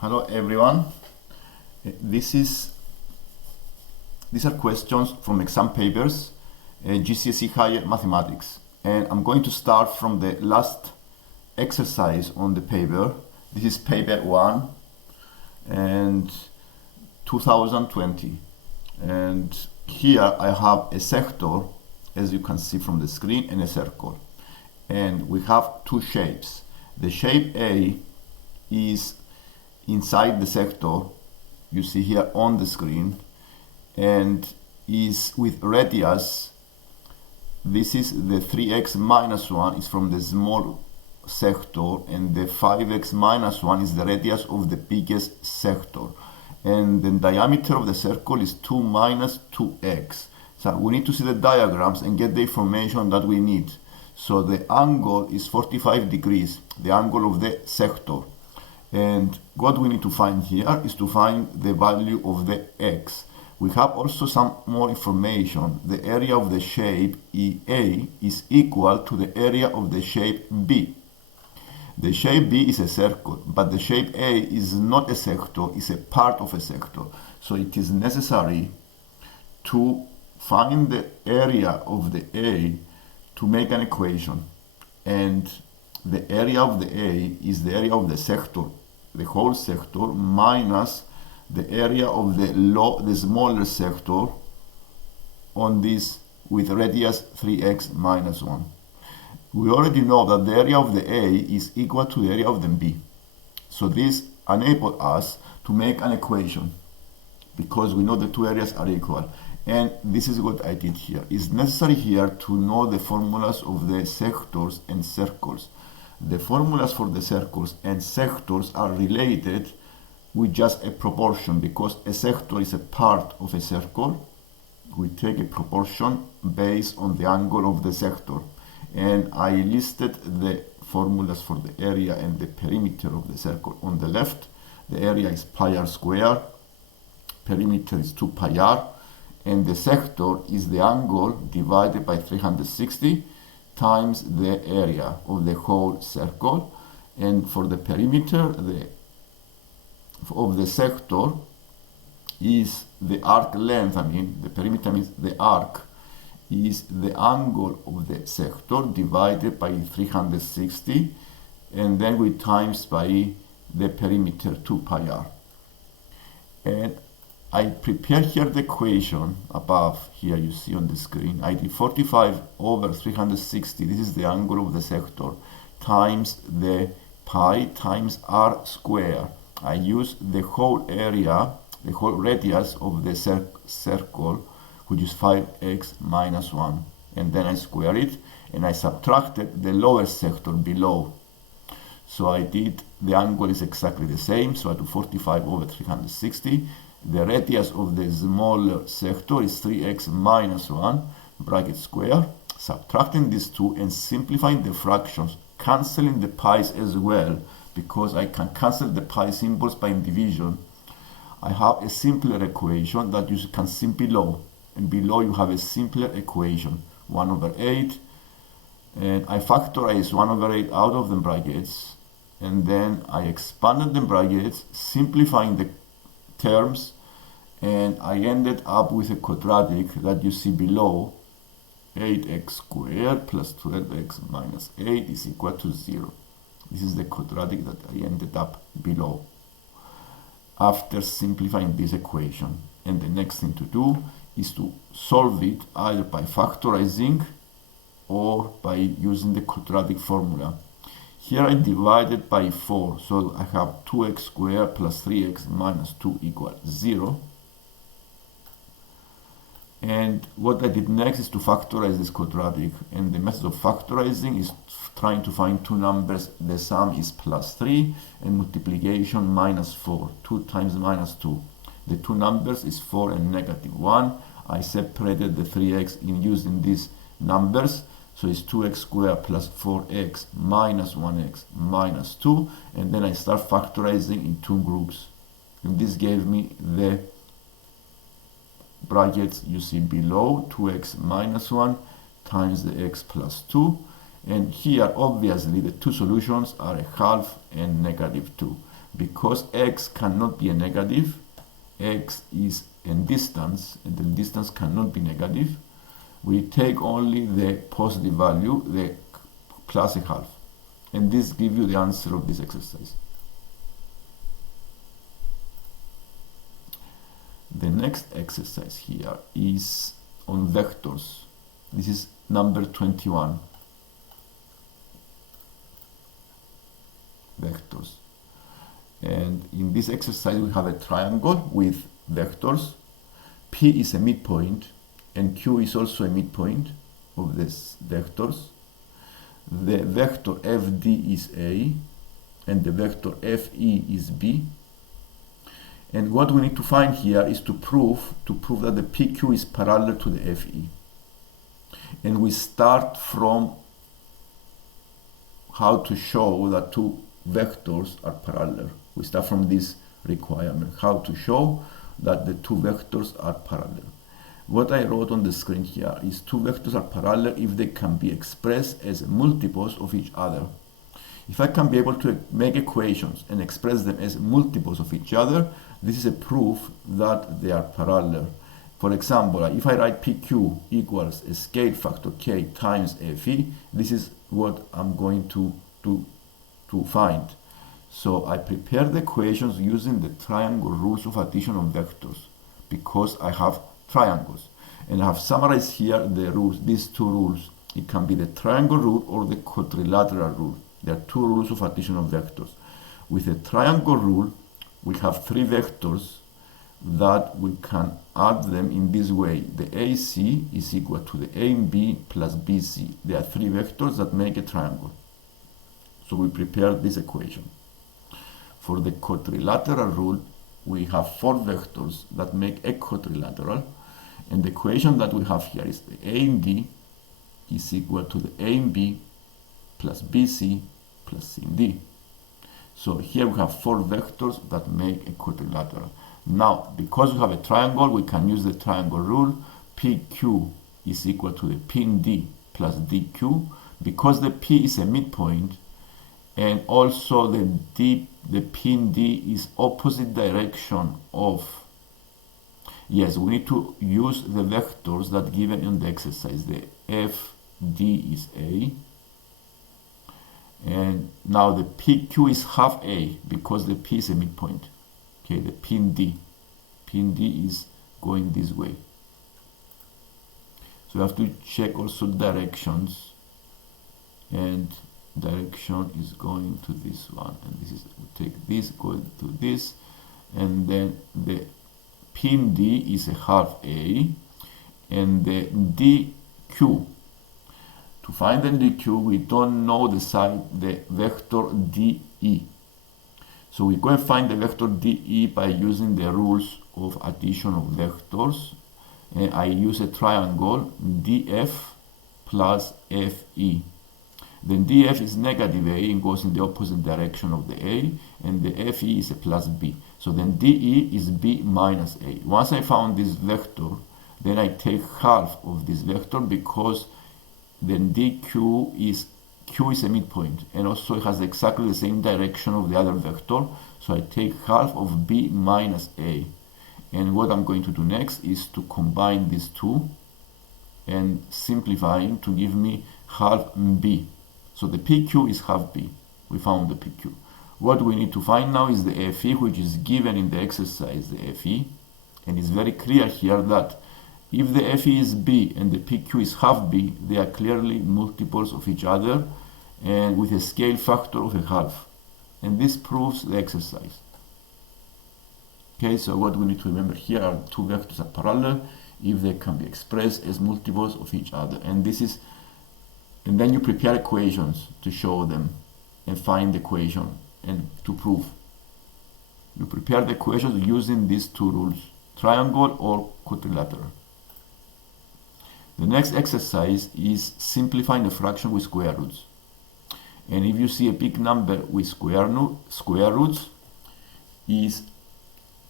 Hello everyone. These are questions from exam papers, GCSE Higher Mathematics, and I'm going to start from the last exercise on the paper. This is paper 1 and 2020, and here I have a sector, as you can see from the screen, and a circle, and we have two shapes. The shape A is inside the sector, you see here on the screen, and is with radius. This is the 3x minus 1 is from the small sector, and the 5x minus 1 is the radius of the biggest sector, and the diameter of the circle is 2 minus 2x. So we need to see the diagrams and get the information that we need. So the angle is 45 degrees, the angle of the sector. And what we need to find here is to find the value of the x. We have also some more information. The area of the shape EA is equal to the area of the shape B. The shape B is a circle, but the shape A is not a sector, it's a part of a sector. So it is necessary to find the area of the A to make an equation. And the area of the A is the area of the sector, the whole sector, minus the area of the smaller sector on this with radius 3x minus 1. We already know that the area of the A is equal to the area of the B. So this enables us to make an equation because we know the two areas are equal. And this is what I did here. It's necessary here to know the formulas of the sectors and circles. The formulas for the circles and sectors are related with just a proportion, because a sector is a part of a circle. We take a proportion based on the angle of the sector. And I listed the formulas for the area and the perimeter of the circle. On the left, the area is pi r squared, perimeter is 2 pi r, and the sector is the angle divided by 360 times the area of the whole circle. And for the perimeter of the sector is the arc length, the perimeter means the arc, is the angle of the sector divided by 360, and then we times by the perimeter 2 pi r. And I prepare here the equation above. Here you see on the screen. I did 45 over 360. This is the angle of the sector times the pi times r square. I use the whole area, the whole radius of the circle, which is 5x minus 1. And then I square it, and I subtracted the lower sector below. So I did, the angle is exactly the same, so I do 45 over 360. The radius of the smaller sector is 3x minus 1, bracket square. Subtracting these two and simplifying the fractions, cancelling the pi's as well, because I can cancel the pi symbols by division. I have a simpler equation that you can see below. And below you have a simpler equation, 1 over 8. And I factorize 1 over 8 out of the brackets. And then I expanded the brackets, simplifying the terms, and I ended up with a quadratic that you see below. 8x squared plus 12x minus 8 is equal to 0. This is the quadratic that I ended up below after simplifying this equation. And the next thing to do is to solve it either by factorizing or by using the quadratic formula. Here I divided by 4, so I have 2x squared plus 3x minus 2 equals 0. And what I did next is to factorize this quadratic, and the method of factorizing is trying to find two numbers. The sum is plus 3 and multiplication minus 4. 2 times minus 2. The two numbers is 4 and negative 1. I separated the 3x in using these numbers. So it's 2x squared plus 4x minus 1x minus 2. And then I start factorizing in two groups. And this gave me the brackets you see below, 2x minus 1 times the x plus 2. And here, obviously, the two solutions are a half and negative 2. Because x cannot be a negative, x is a distance, and the distance cannot be negative, we take only the positive value, the classic half. And this gives you the answer of this exercise. The next exercise here is on vectors. This is number 21. Vectors. And in this exercise we have a triangle with vectors. P is a midpoint and Q is also a midpoint of these vectors. The vector FD is A and the vector FE is B. And what we need to find here is to prove that the PQ is parallel to the FE. And we start from how to show that two vectors are parallel. We start from this requirement, how to show that the two vectors are parallel. What I wrote on the screen here is two vectors are parallel if they can be expressed as multiples of each other. If I can be able to make equations and express them as multiples of each other, this is a proof that they are parallel. For example, if I write PQ equals a scale factor K times FE, this is what I'm going to find. So I prepare the equations using the triangle rules of addition of vectors because I have triangles. And I have summarized here the rules, these two rules. It can be the triangle rule or the quadrilateral rule. There are two rules of addition of vectors. With the triangle rule, we have three vectors that we can add them in this way. The AC is equal to the AB plus BC. There are three vectors that make a triangle. So we prepare this equation. For the quadrilateral rule, we have four vectors that make a quadrilateral. And the equation that we have here is the AD is equal to the AB plus BC plus CD. So here we have four vectors that make a quadrilateral. Now, because we have a triangle, we can use the triangle rule. PQ is equal to the PD plus DQ. Because the P is a midpoint, and also the P and D is opposite direction of, yes, we need to use the vectors that given in the exercise. The FD is A. And now the PQ is half A because the P is a midpoint. Okay, the P and D is going this way. So we have to check also directions, and direction is going to this one, and this is, we take this going to this, and then the P and D is a half A, and the DQ. To find the DQ, we don't know the side, the vector DE. So we go and find the vector DE by using the rules of addition of vectors. And I use a triangle DF plus FE. Then DF is negative A and goes in the opposite direction of the A, and the FE is a plus B. So then DE is B minus A. Once I found this vector, then I take half of this vector because then Q is a midpoint, and also it has exactly the same direction of the other vector, so I take half of B minus A. And what I'm going to do next is to combine these two and simplifying to give me half B. So the PQ is half B. We found the PQ. What we need to find now is the FE, which is given in the exercise, the FE, and it's very clear here that if the FE is B and the PQ is half B, they are clearly multiples of each other and with a scale factor of a half. And this proves the exercise. Okay, so what we need to remember here are two vectors are parallel if they can be expressed as multiples of each other. And this is, and then you prepare equations to show them and find the equation and to prove. You prepare the equations using these two rules, triangle or quadrilateral. The next exercise is simplifying a fraction with square roots. And if you see a big number with square roots, is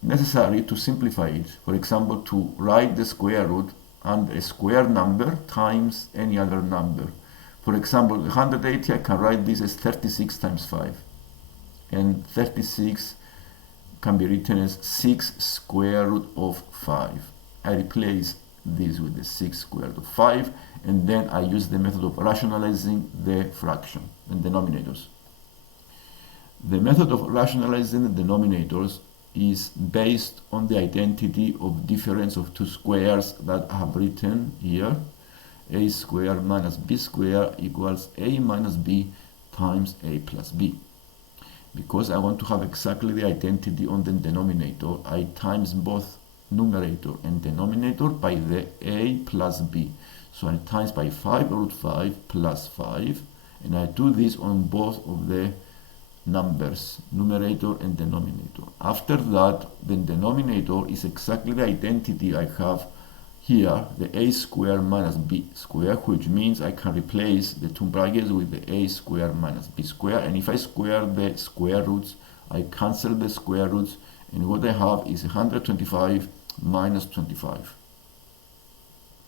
necessary to simplify it. For example, to write the square root and a square number times any other number. For example, 180, I can write this as 36 times 5. and 36 can be written as 6 square root of 5. I replace this with the 6 square root of 5, and then I use the method of rationalizing the fraction and denominators. The method of rationalizing the denominators is based on the identity of difference of two squares that I have written here. A squared minus b squared equals a minus b times a plus b. Because I want to have exactly the identity on the denominator, I times both numerator and denominator by the a plus b. So I times by 5 root 5 plus 5, and I do this on both of the numbers, numerator and denominator. After that, the denominator is exactly the identity I have here, the a squared minus b squared, which means I can replace the two brackets with the a squared minus b squared, and if I square the square roots, I cancel the square roots, and what I have is 125 minus 25.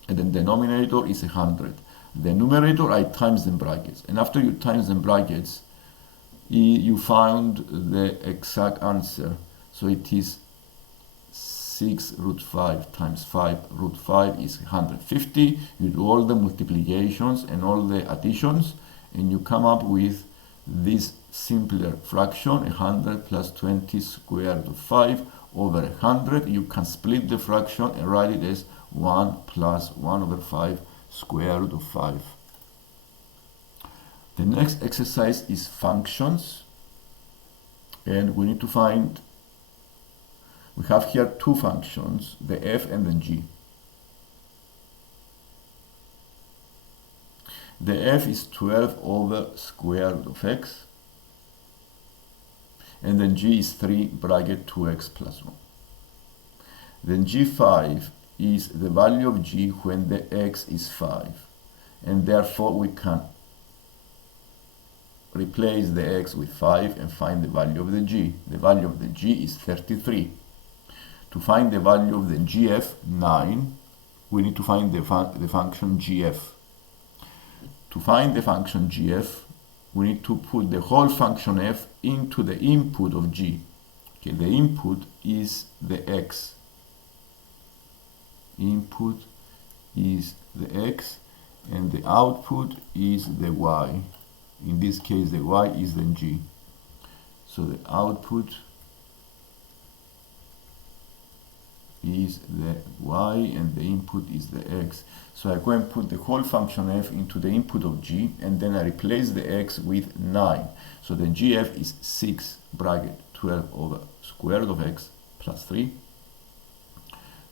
And the denominator is 100. The numerator I times in brackets, and after you times in brackets, you found the exact answer. So it is 6 root 5 times 5 root 5 is 150. You do all the multiplications and all the additions, and you come up with this simpler fraction, 100 plus 20 square root of 5 over 100. You can split the fraction and write it as 1 plus 1 over 5 square root of 5. The next exercise is functions, and we need to find, we have here two functions, the f and the g. The f is 12 over square root of x, and then g is 3 bracket 2x plus 1. Then g5 is the value of g when the x is 5, and therefore we can replace the x with 5 and find the value of the g. The value of the g is 33. To find the value of the gf, 9, we need to find the function gf. To find the function gf, we need to put the whole function f into the input of g. Okay, the input is the x. Input is the x, and the output is the y. In this case, the y is the g. So the output is the y and the input is the x. So I go and put the whole function f into the input of g, and then I replace the x with 9. So the gf is 6 bracket 12 over square root of x plus 3,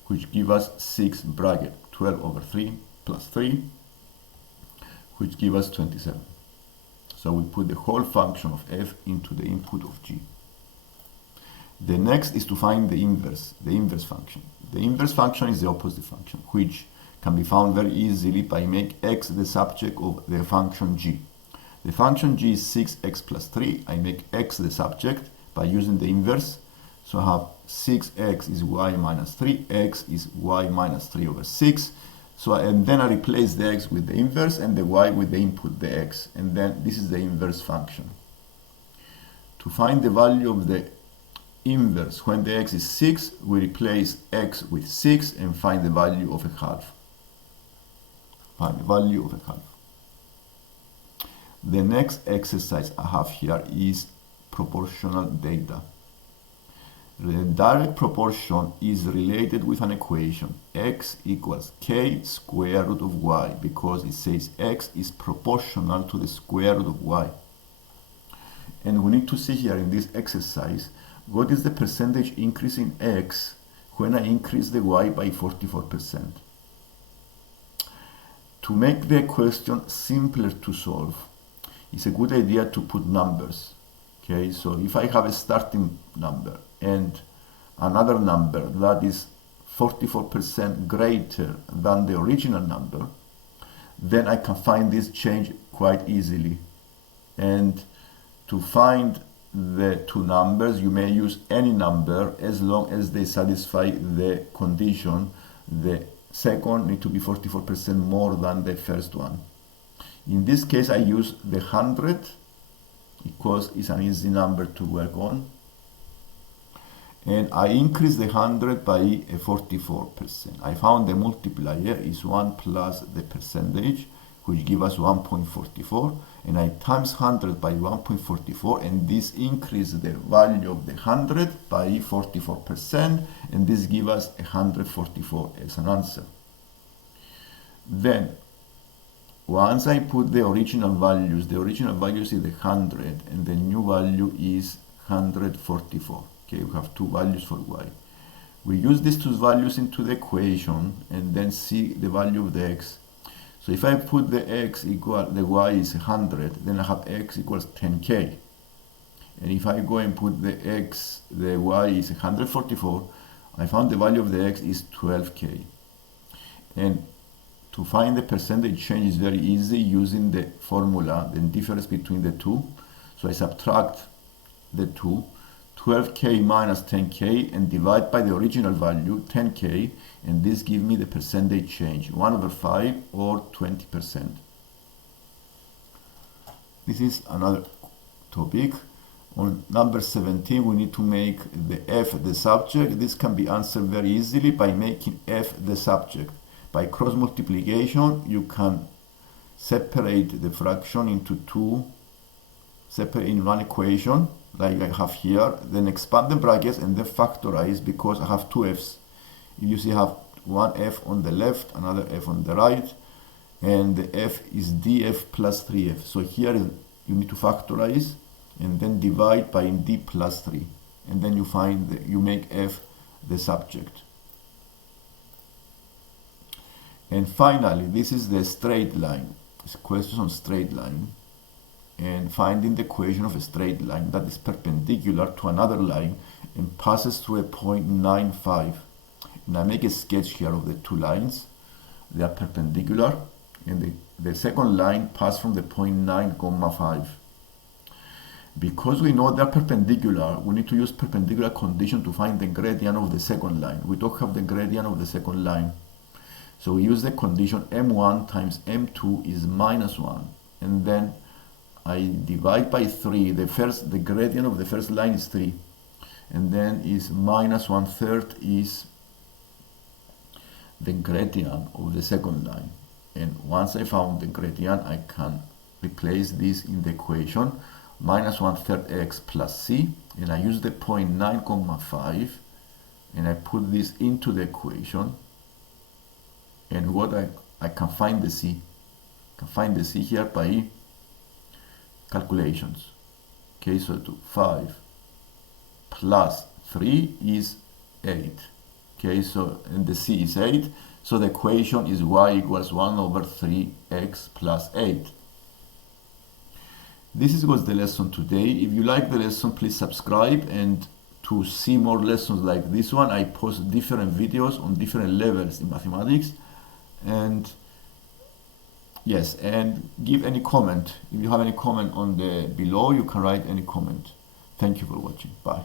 which give us 6 bracket 12 over 3 plus 3, which give us 27. So we put the whole function of f into the input of g. The next is to find the inverse function. The inverse function is the opposite function, which can be found very easily by make x the subject of the function g. The function g is 6x plus 3. I make x the subject by using the inverse. So I have 6x is y minus 3, x is y minus 3 over 6. So and then I replace the x with the inverse and the y with the input, the x. And then this is the inverse function. To find the value of the inverse when the x is 6, we replace x with 6 and find the value of a half. Find the value of a half. The next exercise I have here is proportional data. The direct proportion is related with an equation, x equals k square root of y, because it says x is proportional to the square root of y. And we need to see here in this exercise what is the percentage increase in x when I increase the y by 44%. To make the question simpler to solve, it's a good idea to put numbers. Okay, so if I have a starting number and another number that is 44% greater than the original number, then I can find this change quite easily. And to find the two numbers, you may use any number as long as they satisfy the condition. The second need to be 44% more than the first one. In this case, I use the 100 because it's an easy number to work on. And I increase the 100 by 44%. I found the multiplier is 1 plus the percentage, which gives us 1.44, and I times 100 by 1.44, and this increases the value of the 100 by 44%, and this gives us 144 as an answer. Then, once I put the original values is the 100, and the new value is 144. Okay, we have two values for y. We use these two values into the equation and then see the value of the x. So if I put the x equal, the y is 100, then I have x equals 10k. And if I go and put the y is 144, I found the value of the x is 12k. And to find the percentage change is very easy using the formula, the difference between the two. So I subtract the two, 12k minus 10k, and divide by the original value, 10k, and this gives me the percentage change, 1/5 or 20%. This is another topic. On number 17, we need to make the f the subject. This can be answered very easily by making f the subject. By cross multiplication, you can separate the fraction into two, separate in one equation, like I have here, then expand the brackets and then factorize, because I have two f's. You see I have one f on the left, another f on the right, and the f is df plus 3f. So here you need to factorize and then divide by d plus 3, and then you make f the subject. And finally, this is the straight line. It's questions on straight line, and finding the equation of a straight line that is perpendicular to another line and passes through a point 9,5. And I make a sketch here of the two lines. They are perpendicular, and the second line passes from the point 9,5. Because we know they are perpendicular, we need to use perpendicular condition to find the gradient of the second line. We don't have the gradient of the second line. So we use the condition m1 times m2 is -1, and then I divide by 3. The gradient of the first line is 3, and then is -1/3 is the gradient of the second line. And once I found the gradient, I can replace this in the equation, -1/3 x plus c, and I use the point 9,5, and I put this into the equation. And what I can find the c. I can find the c here by calculations. Okay, so 5 plus 3 is 8. Okay, so and the c is 8. So the equation is y equals 1/3x plus 8. This was the lesson today. If you like the lesson, please subscribe, and to see more lessons like this one, I post different videos on different levels in mathematics. And yes, and give any comment. If you have any comment on the below, you can write any comment. Thank you for watching. Bye.